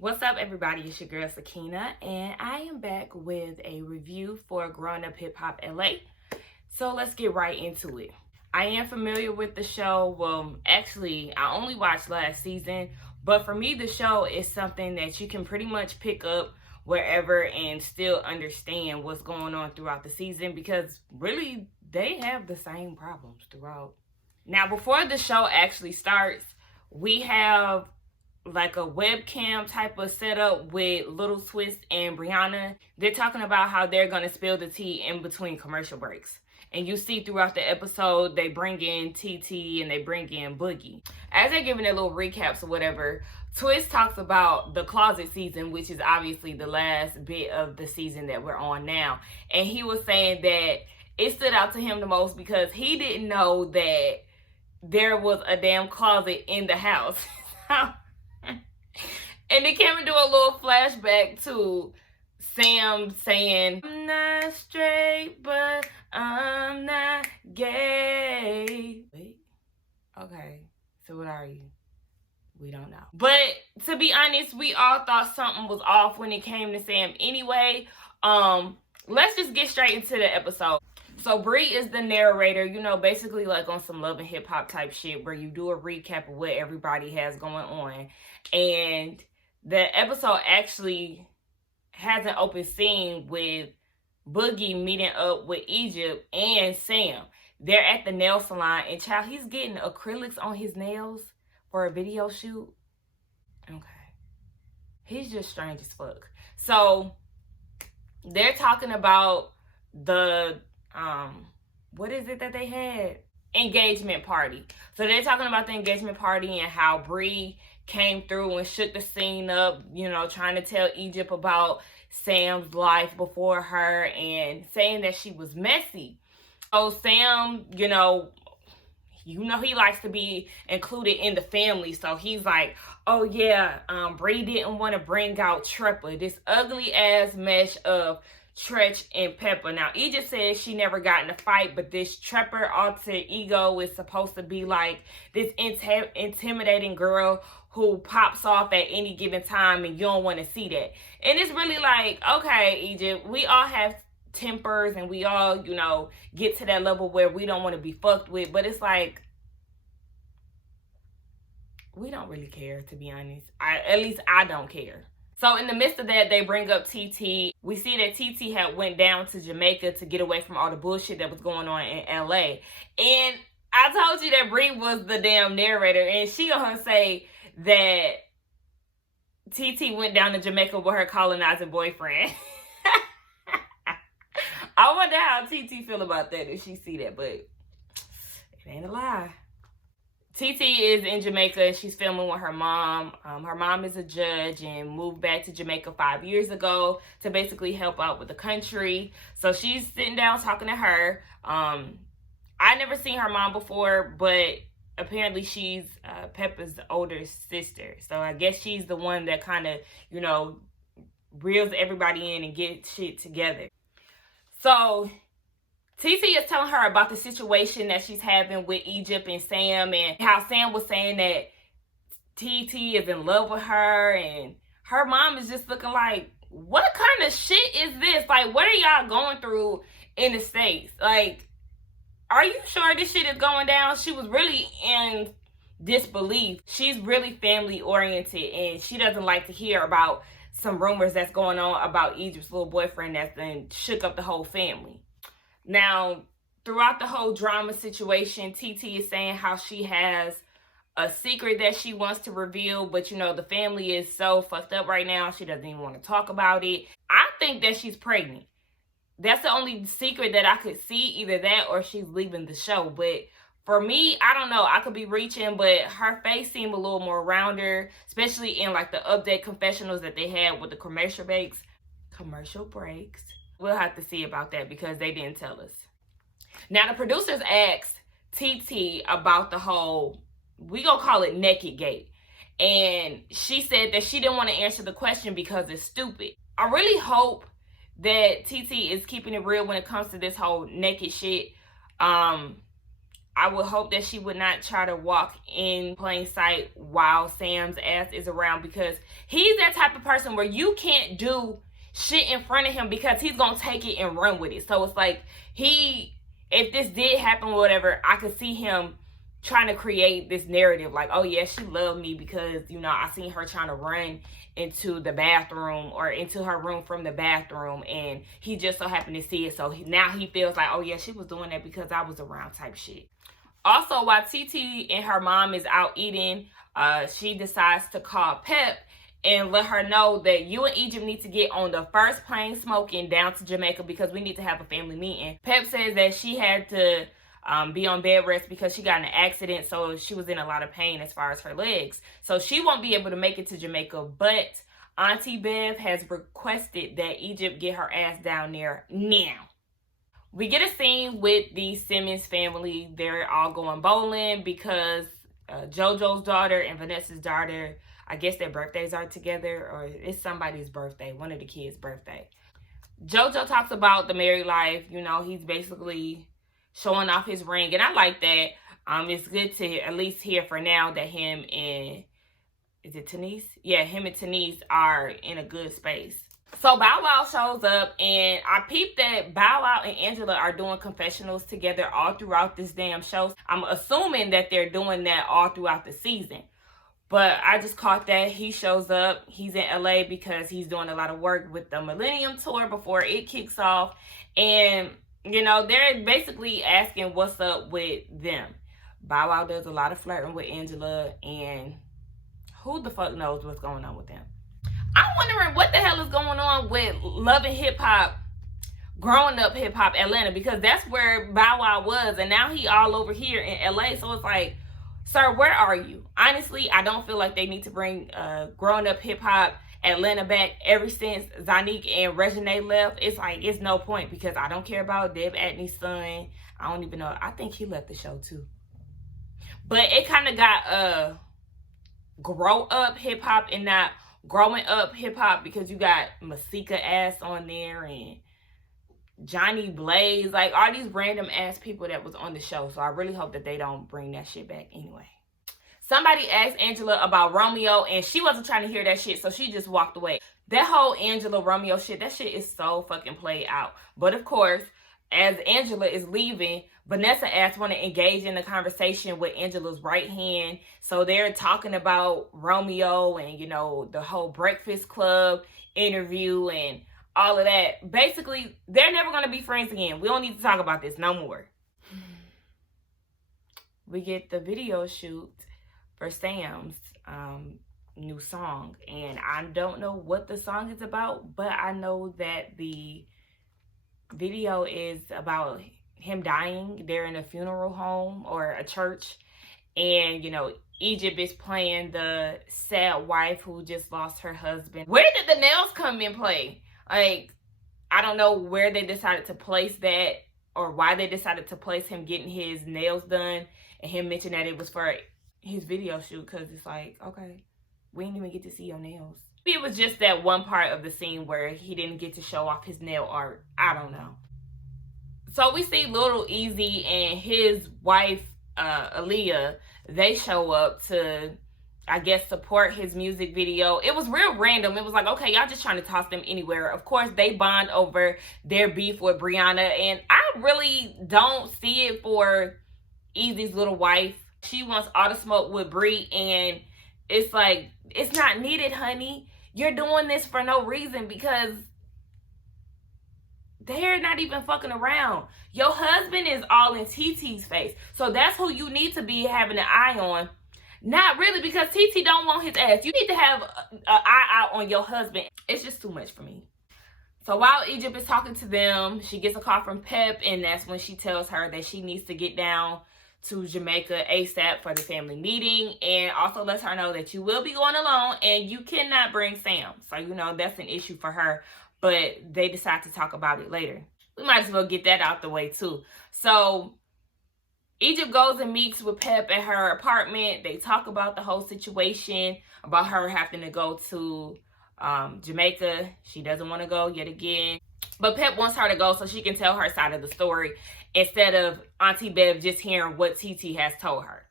What's up, everybody? It's your girl Sakina, and I am back with a review for Growing Up Hip Hop LA. So let's get right into it. I am familiar with the show. Well, actually, I only watched last season, but for me, the show is something that you can pretty much pick up wherever and still understand what's going on throughout the season, because really, they have the same problems throughout. Now, before the show actually starts, we have like a webcam type of setup with Little Twist and Brianna. They're talking about how they're going to spill the tea in between commercial breaks. And you see throughout the episode, they bring in TeeTee and they bring in Boogie. As they're giving their little recaps or whatever, Twist talks about the closet season, which is obviously the last bit of the season that we're on now. And he was saying that it stood out to him the most because he didn't know that there was a damn closet in the house. And they came and do a little flashback to Sam saying, "I'm not straight, but I'm not gay." Wait, okay, so what are you? We don't know. But to be honest, we all thought something was off when it came to Sam anyway. Let's just get straight into the episode. So Bri is the narrator, you know, basically like on some Love and Hip Hop type shit where you do a recap of what everybody has going on. And the episode actually has an open scene with Boogie meeting up with Egypt and Sam. They're at the nail salon, and child, he's getting acrylics on his nails for a video shoot. Okay. He's just strange as fuck. So they're talking about the what is it that they had? Engagement party. So they're talking about the engagement party and how Bri came through and shook the scene up, you know, trying to tell Egypt about Sam's life before her and saying that she was messy. So Sam, you know, he likes to be included in the family. So he's like, oh yeah, Bri didn't want to bring out Trepper, this ugly ass mesh of Tretch and Pepper. Now, Egypt says she never got in a fight, but this Trepper alter ego is supposed to be like this intimidating girl who pops off at any given time, and you don't want to see that. And it's really like, okay, Egypt, we all have tempers and we all, you know, get to that level where we don't want to be fucked with, but it's like, we don't really care, to be honest. At least I don't care. So in the midst of that, they bring up TeeTee. We see that TeeTee had went down to Jamaica to get away from all the bullshit that was going on in LA. And I told you that Bri was the damn narrator, and she gonna say that TeeTee went down to Jamaica with her colonizing boyfriend. I wonder how TeeTee feel about that if she see that, but it ain't a lie. TeeTee is in Jamaica. She's filming with her mom. Her mom is a judge and moved back to Jamaica 5 years ago to basically help out with the country. So she's sitting down talking to her. I never seen her mom before, but apparently she's Pepper's older sister. So I guess she's the one that kind of, you know, reels everybody in and gets shit together. So TeeTee is telling her about the situation that she's having with Egypt and Sam, and how Sam was saying that TeeTee is in love with her, and her mom is just looking like, what kind of shit is this? Like, what are y'all going through in the States? Like, are you sure this shit is going down? She was really in disbelief. She's really family oriented, and she doesn't like to hear about some rumors that's going on about Egypt's little boyfriend that's then shook up the whole family. Now, throughout the whole drama situation, TeeTee is saying how she has a secret that she wants to reveal, but you know, the family is so fucked up right now, she doesn't even want to talk about it. I think that she's pregnant. That's the only secret that I could see, either that or she's leaving the show. But for me, I don't know, I could be reaching, but her face seemed a little more rounder, especially in like the update confessionals that they had with the commercial breaks. We'll have to see about that because they didn't tell us. Now, the producers asked TeeTee about the whole, we gonna call it Naked Gate. And she said that she didn't want to answer the question because it's stupid. I really hope that TeeTee is keeping it real when it comes to this whole naked shit. I would hope that she would not try to walk in plain sight while Sam's ass is around, because he's that type of person where you can't do shit in front of him because he's gonna take it and run with it. So it's like, if this did happen or whatever, I could see him trying to create this narrative like, oh yeah, she loved me because, you know, I seen her trying to run into the bathroom or into her room from the bathroom, and he just so happened to see it. So now he feels like, oh yeah, she was doing that because I was around type shit. Also, while TeeTee and her mom is out eating, she decides to call Pep and let her know that you and Egypt need to get on the first plane smoking down to Jamaica because we need to have a family meeting. Pep says that she had to be on bed rest because she got in an accident, so she was in a lot of pain as far as her legs. So she won't be able to make it to Jamaica, but Auntie Bev has requested that Egypt get her ass down there now. We get a scene with the Simmons family. They're all going bowling because JoJo's daughter and Vanessa's daughter, I guess their birthdays are together, or it's somebody's birthday, one of the kids' birthday. JoJo talks about the married life. You know, he's basically showing off his ring, and I like that. It's good to at least hear for now that him and, is it Tanise? Yeah, him and Tanise are in a good space. So Bow Wow shows up, and I peeped that Bow Wow and Angela are doing confessionals together all throughout this damn show. I'm assuming that they're doing that all throughout the season. But I just caught that he shows up. He's in LA because he's doing a lot of work with the Millennium Tour before it kicks off. And, you know, they're basically asking what's up with them. Bow Wow does a lot of flirting with Angela, and who the fuck knows what's going on with them. I'm wondering what the hell is going on with Love and Hip Hop, Growing Up Hip Hop Atlanta, because that's where Bow Wow was, and now he all over here in LA. So it's like, sir, where are you? Honestly, I don't feel like they need to bring Growing Up Hip Hop Atlanta back. Ever since Zanique and Reginae left, it's like, it's no point, because I don't care about Deb Atney's son. I don't even know. I think he left the show too. But it kind of got Grow Up Hip Hop and not Growing Up Hip Hop, because you got Masika ass on there and Johnny Blaze, like all these random ass people that was on the show. So I really hope that they don't bring that shit back anyway. Somebody asked Angela about Romeo, and she wasn't trying to hear that shit, so she just walked away. That whole Angela Romeo shit, that shit is so fucking played out. But of course, as Angela is leaving, Vanessa asked want to engage in a conversation with Angela's right hand. So they're talking about Romeo and, you know, the whole Breakfast Club interview and all of that. Basically, they're never going to be friends again. We don't need to talk about this no more. We get the video shoot for Sam's new song. And I don't know what the song is about, but I know that the video is about him dying. They're in a funeral home or a church, and you know, Egypt is playing the sad wife who just lost her husband. Where did the nails come in play? Like, I don't know where they decided to place that, or why they decided to place him getting his nails done, and him mentioned that it was for his video shoot, because it's like, okay, we didn't even get to see your nails. Maybe it was just that one part of the scene where he didn't get to show off his nail art. I don't know. So we see Little Easy and his wife, Aaliyah. They show up to, I guess, support his music video. It was real random. It was like, okay, y'all just trying to toss them anywhere. Of course, they bond over their beef with Brianna. And I really don't see it for Easy's little wife. She wants all the smoke with Bri, and it's like, it's not needed, honey. You're doing this for no reason, because they're not even fucking around. Your husband is all in TeeTee's face. So that's who you need to be having an eye on. Not really, because TeeTee don't want his ass. You need to have an eye out on your husband. It's just too much for me. So while Egypt is talking to them, she gets a call from Pep, and that's when she tells her that she needs to get down to Jamaica ASAP for the family meeting, and also lets her know that you will be going alone and you cannot bring Sam. So, you know, that's an issue for her, but they decide to talk about it later. We might as well get that out the way too. So Egypt goes and meets with Pep at her apartment. They talk about the whole situation, about her having to go to Jamaica. She doesn't want to go yet again. But Pep wants her to go so she can tell her side of the story instead of Auntie Bev just hearing what TeeTee has told her.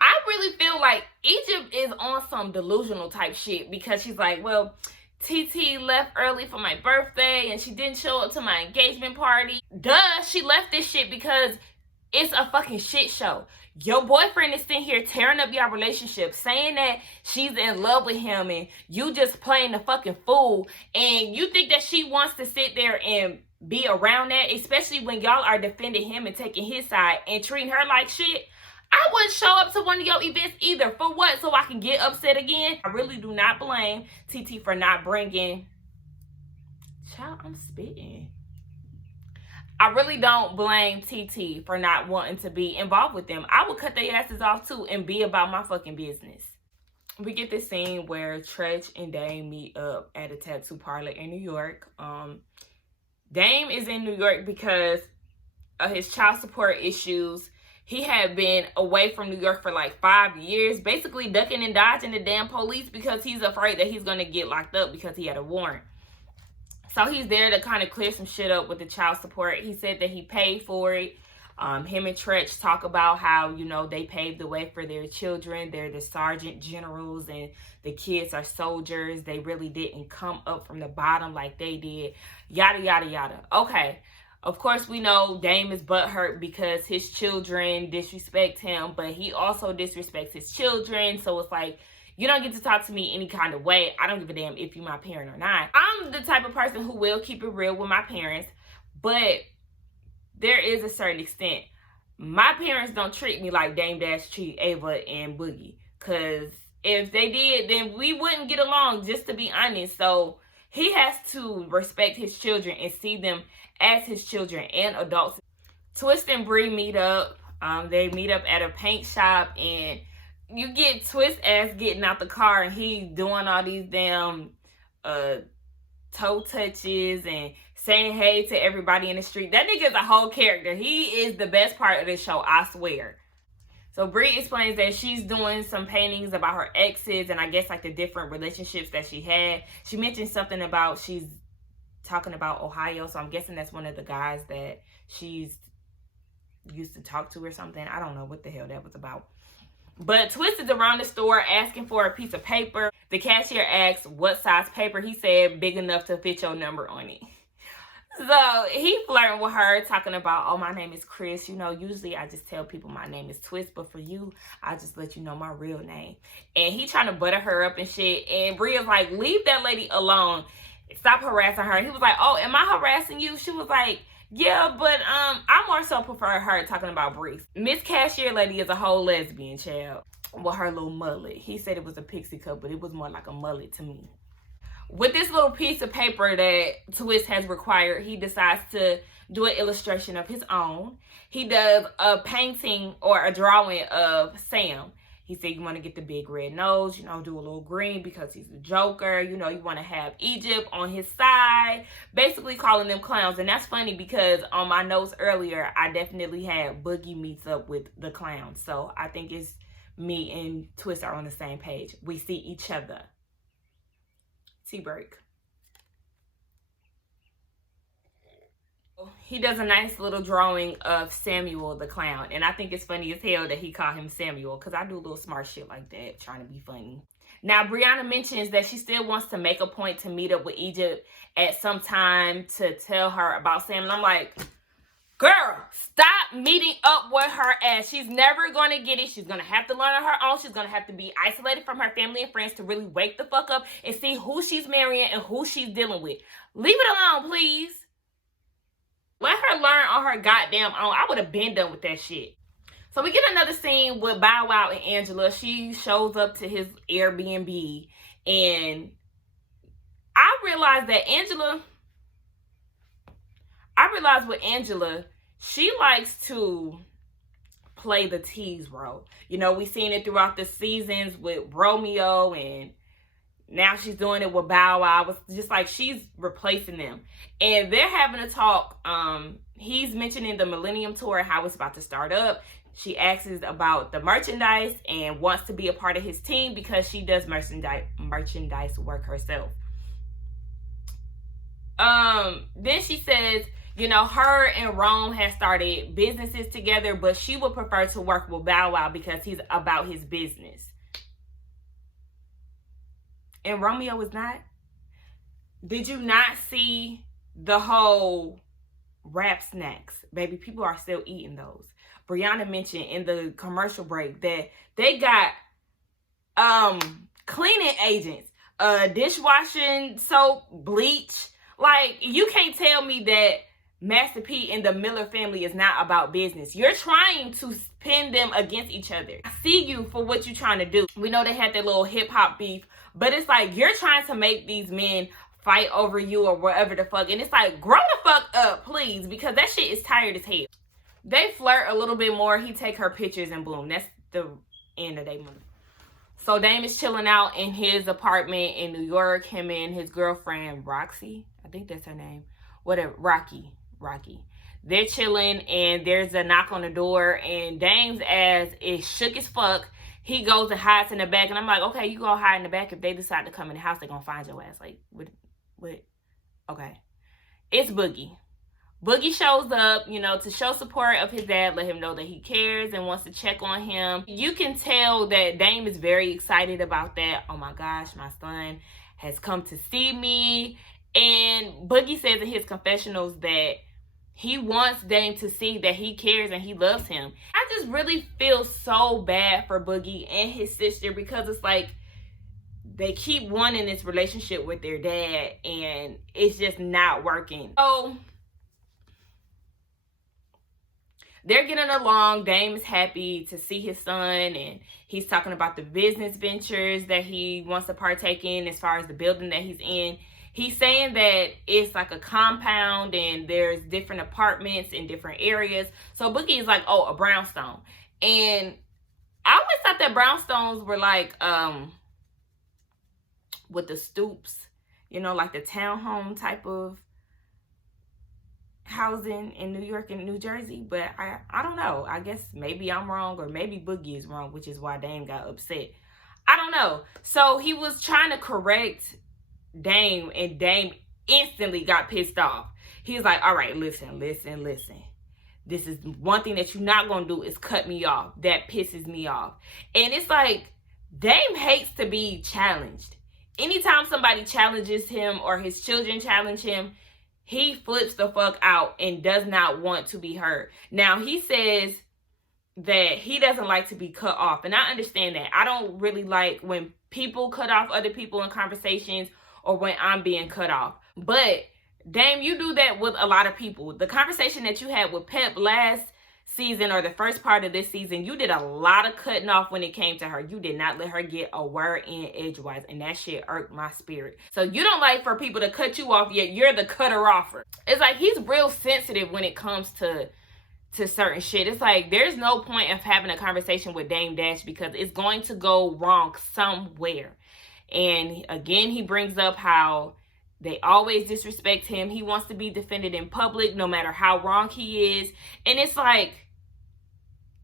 I really feel like Egypt is on some delusional type shit because she's like, well, TeeTee left early for my birthday and she didn't show up to my engagement party. Duh, she left this shit because it's a fucking shit show. Your boyfriend is sitting here tearing up your relationship, saying that she's in love with him and you just playing the fucking fool. And you think that she wants to sit there and be around that, especially when y'all are defending him and taking his side and treating her like shit? I wouldn't show up to one of your events either. For what? So I can get upset again? I really do not blame TeeTee for not bringing... Child, I'm spitting. I really don't blame TeeTee for not wanting to be involved with them. I would cut their asses off too and be about my fucking business. We get this scene where Twist and Dame meet up at a tattoo parlor in New York. Dame is in New York because of his child support issues. He had been away from New York for like 5 years, basically ducking and dodging the damn police because he's afraid that he's going to get locked up because he had a warrant. So he's there to kind of clear some shit up with the child support. He said that he paid for it. Him and Tretch talk about how, you know, they paved the way for their children. They're the sergeant generals and the kids are soldiers. They really didn't come up from the bottom like they did. Yada, yada, yada. Okay. Of course, we know Dame is butthurt because his children disrespect him, but he also disrespects his children. So it's like, you don't get to talk to me any kind of way. I don't give a damn if you're my parent or not. I'm the type of person who will keep it real with my parents, but there is a certain extent. My parents don't treat me like Dame Dash treat Ava and Boogie. Because if they did, then we wouldn't get along, just to be honest. So he has to respect his children and see them as his children and adults. Twist and Bri meet up. They meet up at a paint shop and you get Twist ass getting out the car and he's doing all these damn toe touches and saying hey to everybody in the street. That nigga's a whole character. He is the best part of the show, I swear. So Bri explains that she's doing some paintings about her exes and I guess like the different relationships that she had. She mentioned something about she's talking about Ohio, so I'm guessing that's one of the guys that she's used to talk to or something. I don't know what the hell that was about. But Twist is around the store asking for a piece of paper. The cashier asks what size paper. He said big enough to fit your number on it. So he flirting with her, talking about, oh, my name is Chris. You know, usually I just tell people my name is Twist, but for you, I just let you know my real name. And he trying to butter her up and shit. And Bri is like, leave that lady alone. Stop harassing her. And he was like, oh, am I harassing you? She was like, yeah, but I more so prefer her talking about Bri. Miss Cashier Lady is a whole lesbian, child, with her little mullet. He said it was a pixie cut, but it was more like a mullet to me. With this little piece of paper that Twist has required, he decides to do an illustration of his own. He does a painting or a drawing of Sam. He said you want to get the big red nose, you know, do a little green because he's the Joker. You know, you want to have Egypt on his side. Basically calling them clowns. And that's funny because on my notes earlier, I definitely had Boogie meets up with the clowns. So I think it's me and Twist are on the same page. We see each other. Tea break. He does a nice little drawing of Samuel the clown. And I think it's funny as hell that he called him Samuel because I do a little smart shit like that, trying to be funny. Now, Brianna mentions that she still wants to make a point to meet up with Egypt at some time to tell her about Sam. And I'm like, girl, stop meeting up with her ass. She's never going to get it. She's going to have to learn on her own. She's going to have to be isolated from her family and friends to really wake the fuck up and see who she's marrying and who she's dealing with. Leave it alone, please. Let her learn on her goddamn own. I would have been done with that shit. So we get another scene with Bow Wow and Angela. She shows up to his Airbnb. And I realized with Angela, she likes to play the tease role. You know, we've seen it throughout the seasons with Romeo and now she's doing it with Bow Wow. It's just like she's replacing them. And they're having a talk. He's mentioning the Millennium Tour, how it's about to start up. She asks about the merchandise and wants to be a part of his team because she does merchandise work herself. Then she says, you know, her and Rome has started businesses together, but she would prefer to work with Bow Wow because he's about his business. And Romeo is not. Did you not see the whole wrap snacks? Baby, people are still eating those. Brianna mentioned in the commercial break that they got cleaning agents, dishwashing soap, bleach. Like, you can't tell me that Master P and the Miller family is not about business. You're trying to pin them against each other. I see you for what you're trying to do. We know they had their little hip-hop beef, but it's like you're trying to make these men fight over you or whatever the fuck. And it's like, grow the fuck up, please, because that shit is tired as hell. They flirt a little bit more. He take her pictures and boom. That's the end of their movie. So Dame is chilling out in his apartment in New York. Him and his girlfriend, Roxy. I think that's her name. Whatever. Rocky. They're chilling and there's a knock on the door. And Dame's ass is shook as fuck. He goes and hides in the back. And I'm like, okay, you go hide in the back. If they decide to come in the house, they're going to find your ass. Like, what? Okay. It's Boogie. Boogie shows up, you know, to show support of his dad, let him know that he cares and wants to check on him. You can tell that Dame is very excited about that. Oh my gosh, my son has come to see me. And Boogie says in his confessionals that he wants Dame to see that he cares and he loves him. I just really feel so bad for Boogie and his sister because it's like they keep wanting this relationship with their dad and it's just not working. So they're getting along. Dame is happy to see his son and he's talking about the business ventures that he wants to partake in as far as the building that he's in. He's saying that it's like a compound and there's different apartments in different areas. So Boogie is like, oh, a brownstone. And I always thought that brownstones were like with the stoops, you know, like the townhome type of housing in New York and New Jersey. But I don't know. I guess maybe I'm wrong or maybe Boogie is wrong, which is why Dame got upset. I don't know. So he was trying to correct Dame and Dame instantly got pissed off. He was like, all right, listen. This is one thing that you're not going to do is cut me off. That pisses me off. And it's like, Dame hates to be challenged. Anytime somebody challenges him or his children challenge him, he flips the fuck out and does not want to be heard. Now, he says that he doesn't like to be cut off. And I understand that. I don't really like when people cut off other people in conversations or when I'm being cut off. But Dame, you do that with a lot of people. The conversation that you had with Pep last season or the first part of this season, you did a lot of cutting off when it came to her. You did not let her get a word in edgewise, and that shit irked my spirit. So you don't like for people to cut you off, yet you're the cutter offer. It's like he's real sensitive when it comes to certain shit. It's like there's no point of having a conversation with Dame Dash because it's going to go wrong somewhere. And again, he brings up how they always disrespect him. He wants to be defended in public no matter how wrong he is. And it's like,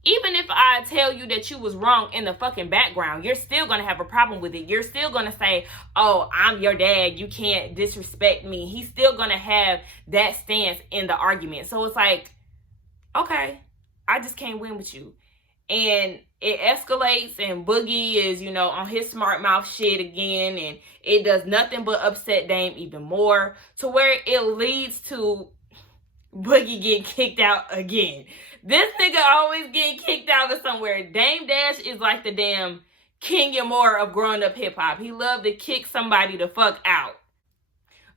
even if I tell you that you was wrong in the fucking background, you're still going to have a problem with it. You're still going to say, oh, I'm your dad. You can't disrespect me. He's still going to have that stance in the argument. So it's like, okay, I just can't win with you. And it escalates and Boogie is, you know, on his smart mouth shit again. And it does nothing but upset Dame even more to where it leads to Boogie getting kicked out again. This nigga always getting kicked out of somewhere. Dame Dash is like the damn King and Moore of growing up hip hop. He loved to kick somebody the fuck out.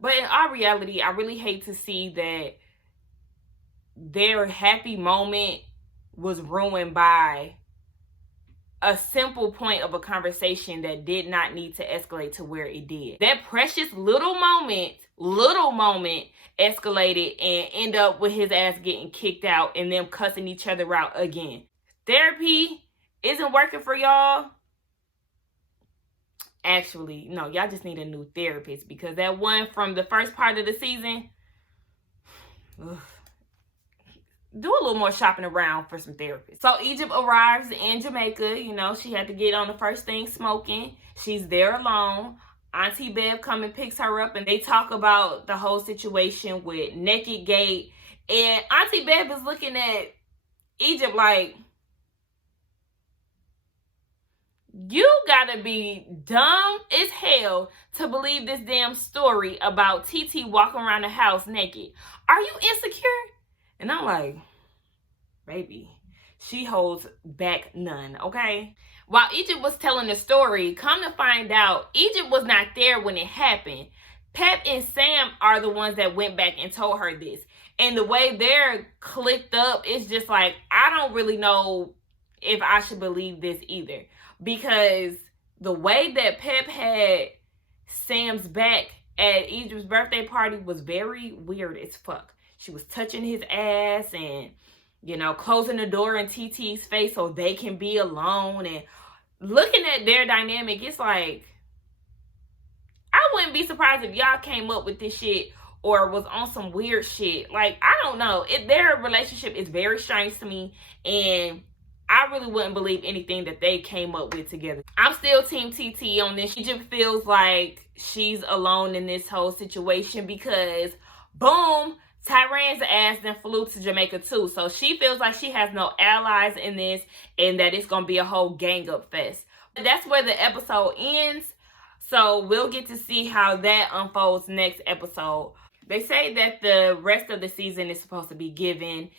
But in all reality, I really hate to see that their happy moment was ruined by a simple point of a conversation that did not need to escalate to where it did. That precious little moment escalated and end up with his ass getting kicked out and them cussing each other out again. Therapy isn't working for y'all. Actually, no, y'all just need a new therapist because that one from the first part of the season, ugh, do a little more shopping around for some therapists. So Egypt arrives in Jamaica. You know, she had to get on the first thing smoking. She's there alone. Auntie Bev come and picks her up, and they talk about the whole situation with Naked Gate. And Auntie Bev is looking at Egypt like, you gotta be dumb as hell to believe this damn story about TeeTee walking around the house naked. Are you insecure? And I'm like, baby, she holds back none, okay? While Egypt was telling the story, come to find out, Egypt was not there when it happened. Pep and Sam are the ones that went back and told her this. And the way they're clicked up, it's just like, I don't really know if I should believe this either. Because the way that Pep had Sam's back at Egypt's birthday party was very weird as fuck. She was touching his ass and, you know, closing the door in TeeTee's face so they can be alone. And looking at their dynamic, it's like, I wouldn't be surprised if y'all came up with this shit or was on some weird shit. Like, I don't know. Their relationship is very strange to me, and I really wouldn't believe anything that they came up with together. I'm still Team TeeTee on this. Egypt feels like she's alone in this whole situation because, boom, Tyrane's ass then flew to Jamaica too. So she feels like she has no allies in this and that it's going to be a whole gang up fest. That's where the episode ends. So we'll get to see how that unfolds next episode. They say that the rest of the season is supposed to be given.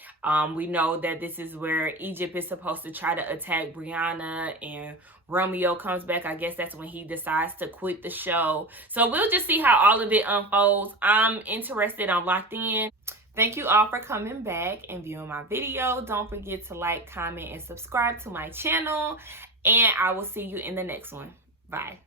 We know that this is where Egypt is supposed to try to attack Brianna, and Romeo comes back. I guess that's when he decides to quit the show. So we'll just see how all of it unfolds. I'm interested. I'm locked in. Thank you all for coming back and viewing my video. Don't forget to like, comment, and subscribe to my channel. And I will see you in the next one. Bye.